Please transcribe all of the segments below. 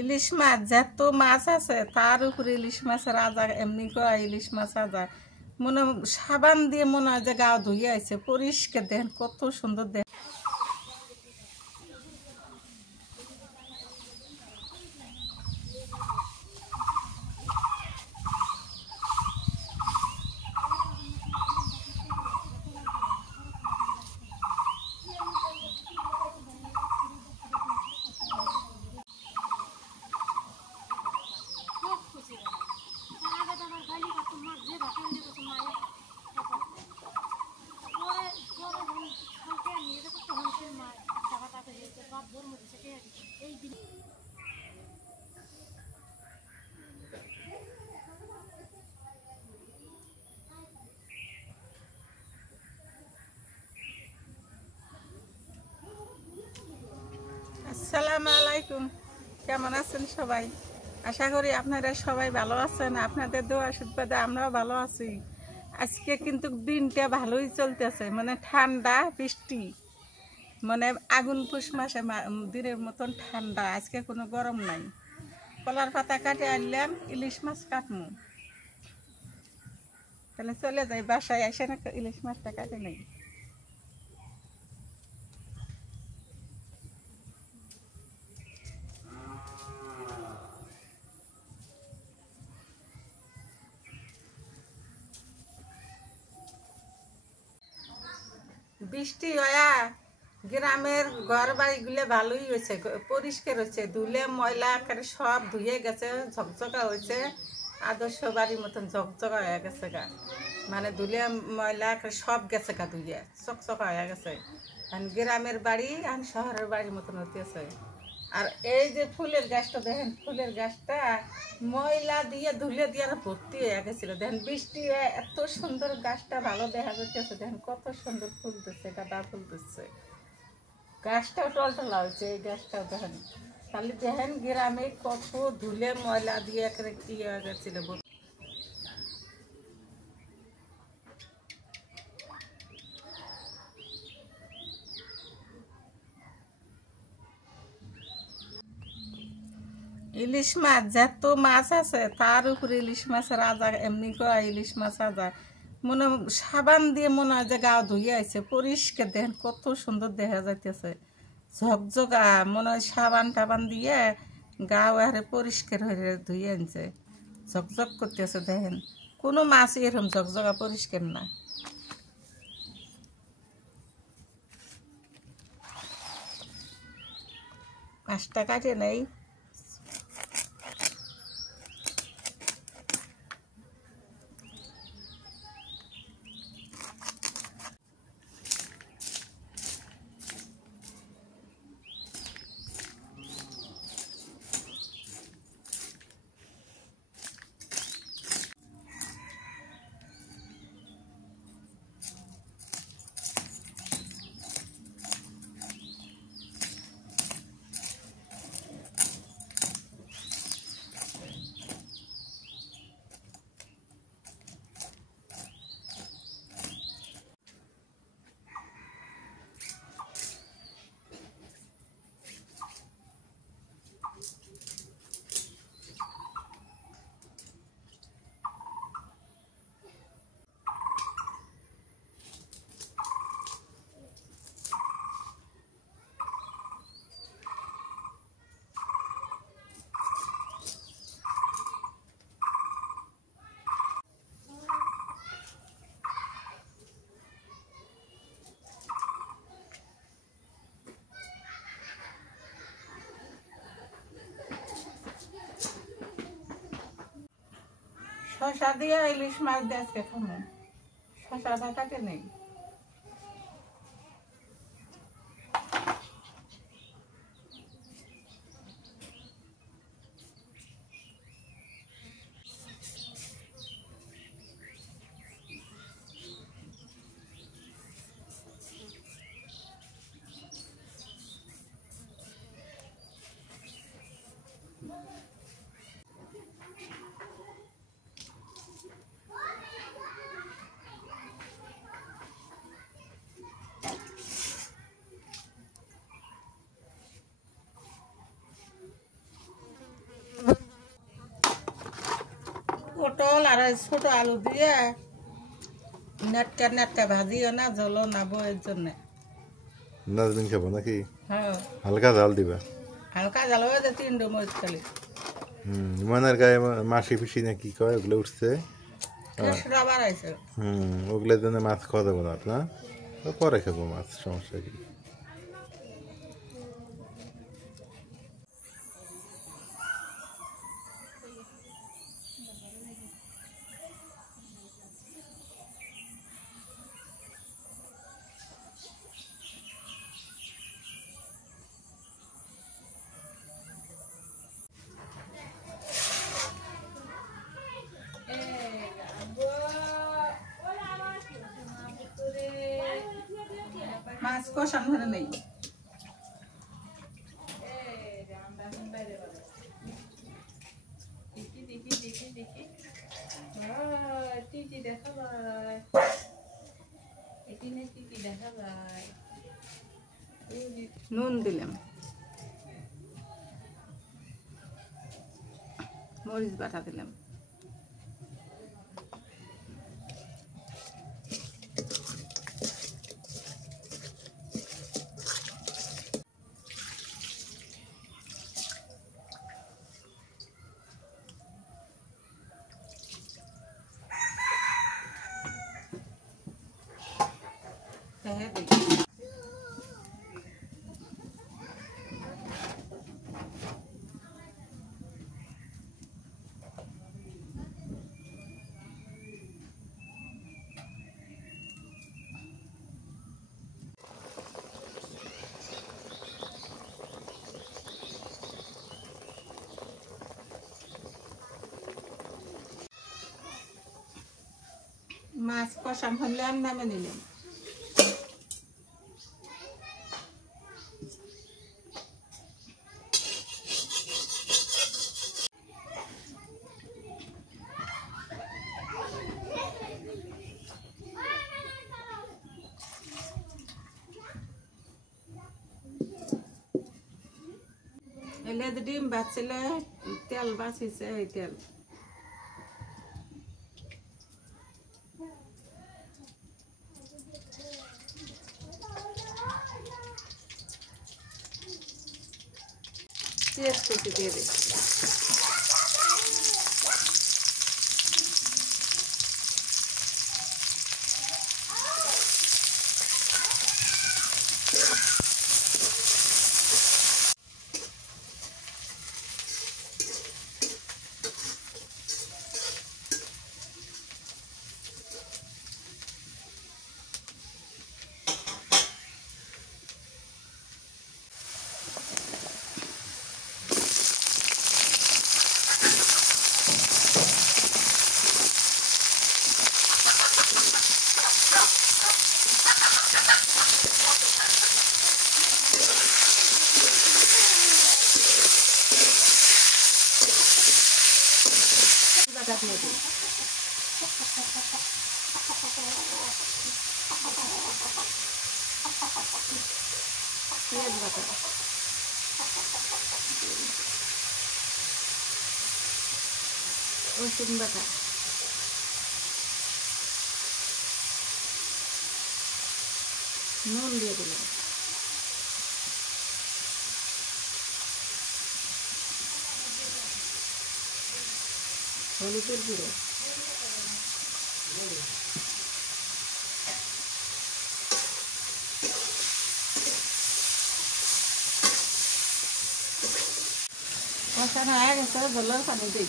ইলিশ মাছ যত মাছ আছে তার উপরে ইলিশ মাছ রাজা এমনি করা ইলিশ মাছ রাজা মনে সাবান দিয়ে মনে হয় যে গা ধুয়ে আছে পরিষ্কার দেখেন কত সুন্দর দেখ। আসসালামু আলাইকুম, কেমন আছেন সবাই? আশা করি আপনারা সবাই ভালো আছেন। আপনাদের দোয়া আশীর্বাদে আমরাও ভালো আছি। আজকে কিন্তু দিনটা ভালোই চলতেছে, মানে ঠান্ডা বৃষ্টি, মানে আগুন পুষ মাসে দিনের মতন ঠান্ডা। আজকে কোনো গরম নাই। কলার পাতা কাটে আনলাম, ইলিশ মাছ কাটমু। তাহলে চলে যাই বাসায়, এসে না ইলিশ মাছটা কাটে নেই। বৃষ্টি হয়া গ্রামের ঘর বাড়িগুলো ভালোই হয়েছে, পরিষ্কার হচ্ছে, ধুলে ময়লা আকারে সব ধুয়ে গেছে, ঝকঝকা হয়েছে। আদর্শ বাড়ির মতন ঝকঝকা হয়ে গেছে গা, মানে ধুলে ময়লা আকারে সব গেছে গা, ধুয়ে চকচকা হয়ে গেছে। গ্রামের বাড়ি আর শহরের বাড়ির মতন হতেছে। আর এই যে ফুলের গাছটা দেখেন, ফুলের গাছটা ময়লা দিয়ে ধুলে দিয়ে আর ভর্তি হয়ে গেছিল। দেখেন বৃষ্টি হয়ে এত সুন্দর গাছটা ভালো দেখা যাচ্ছে। দেখেন কত সুন্দর ফুল দিচ্ছে, গাঁদা ফুল দিচ্ছে। গাছটাও টলটলা হয়েছে, এই গাছটাও দেখেন। খালি দেখেন গ্রামে কত ধুলে ময়লা দিয়ে একেবারে কি হয়ে গেছিল। ইলিশ মাছ যত মাছ আছে তার উপরে ইলিশ মাছ রাজা এমনি করা ইলিশ মাছ রাজা মনে সাবান দিয়ে মনে হয় যে গা ধুয়ে আছে পরিষ্কার দেখেন কত সুন্দর দেখা যাইতেছে। ঝকঝকা মনে হয় সাবান টাবান দিয়ে গাও আরে পরিষ্কার হয়ে ধুয়ে আনছে, ঝকঝক করতেছে। দেখেন কোনো মাছ এরকম ঝকঝকা পরিষ্কার না। মাছটা কাটে নেই। শশা দিয়ে ইলিশ মাছ দিয়ে আজকে খাবো। শশাটা কাটে নেই। পটল আর ছোট আলু দিয়ে নেটকা নেটকা ভাজিও না ঝোলও না বইয়ের জন্য। নাজমিন খাবো নাকি? হ্যাঁ, হালকা জাল দিবা। হালকা ঝাল হয়ে যায় 3 মরিচ খালি। মনের গায়ে মাসি পিসি না কি কয় ওগুলো উঠছে। কেশরা বাড়াইছে। ওগুলোর জন্য মাছ খাওয়া যাবো না না, পরে খাবো মাছ, সমস্যা কি? মাছ কষানো হলে নেই। নুন দিলাম, মরিচ বাটা দিলাম, মাছ কষানো হলে আমি নামে নিলাম। এলে ডিম বাচ্ছিলে তেল বাঁচিছে, এই তেল পেঁয়াজ কুচি দিয়ে দিই। বাটা দিয়ে দিই। পেঁয়াজ বাটা, রসুন বাটা, নুন দিয়ে দিলাম, হলুদের গুঁড়ো, কষানো হয়ে গেছে, জলের পানি দিই।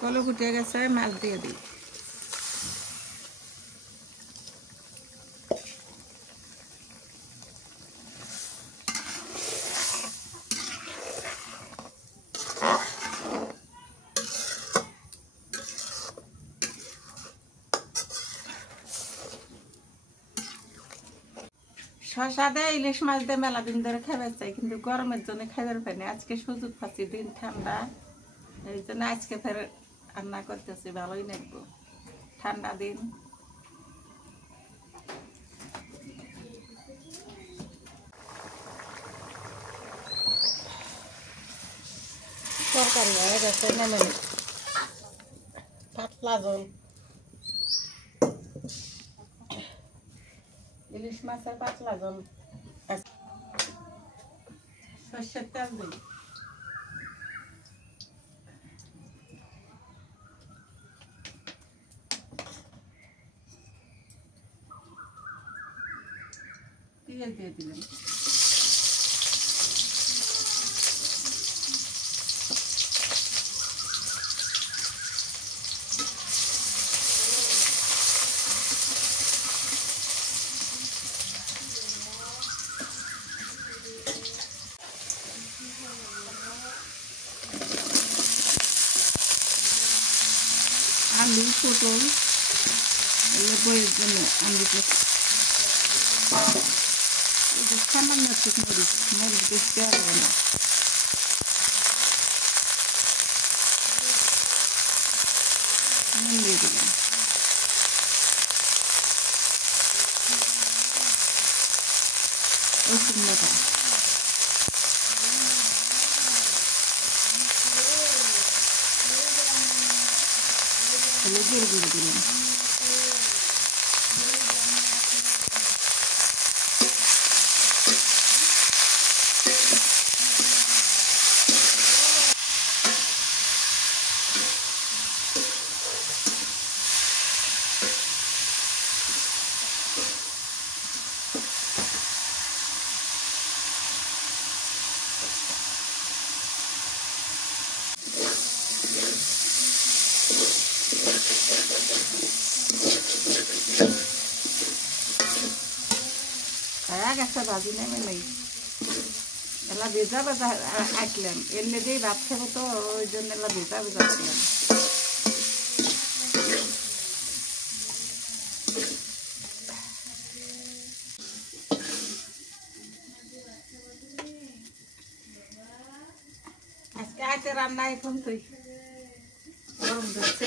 কলো ফুটে গেছে, মাছ দিয়ে দিই। শশা দিয়ে ইলিশ মাছ দিয়ে মেলা দিন ধরে খাবার চাই, কিন্তু গরমের জন্য খাবার পাই না। আজকে সুযোগ পাচ্ছি, দিন ঠান্ডা, এই জন্য আজকে ফের রান্না করতেছি। ভালোই লাগবো, ঠান্ডা দিন। তরকারি হয়ে গেছে, নেমে নি। পাতলা ঝোল, ইলিশ মাছের পাতলা ঝোল। সর্ষের তেল দিই, পেঁয়াজ দিয়ে দিলাম, আলু পটল এগুলো বইয়ের জন্য আলুতে সামান্য একটু মরিচ, মরিচ বেশি দেওয়া যাবে না। নুন দিয়ে দিলাম, রসুন বাটা, হলুদের গুঁড়ো দিলাম, হয়ে গেছে ভাজি নেমে নেই। এলা ভেজা ভেজা আঁকলাম, এর লেগেই ভাত খাবো তো, ওই জন্য এলা ভেজা ভেজা আঁকলাম। আজকে আইতে রান্না এখন তুই গরম ধরছে।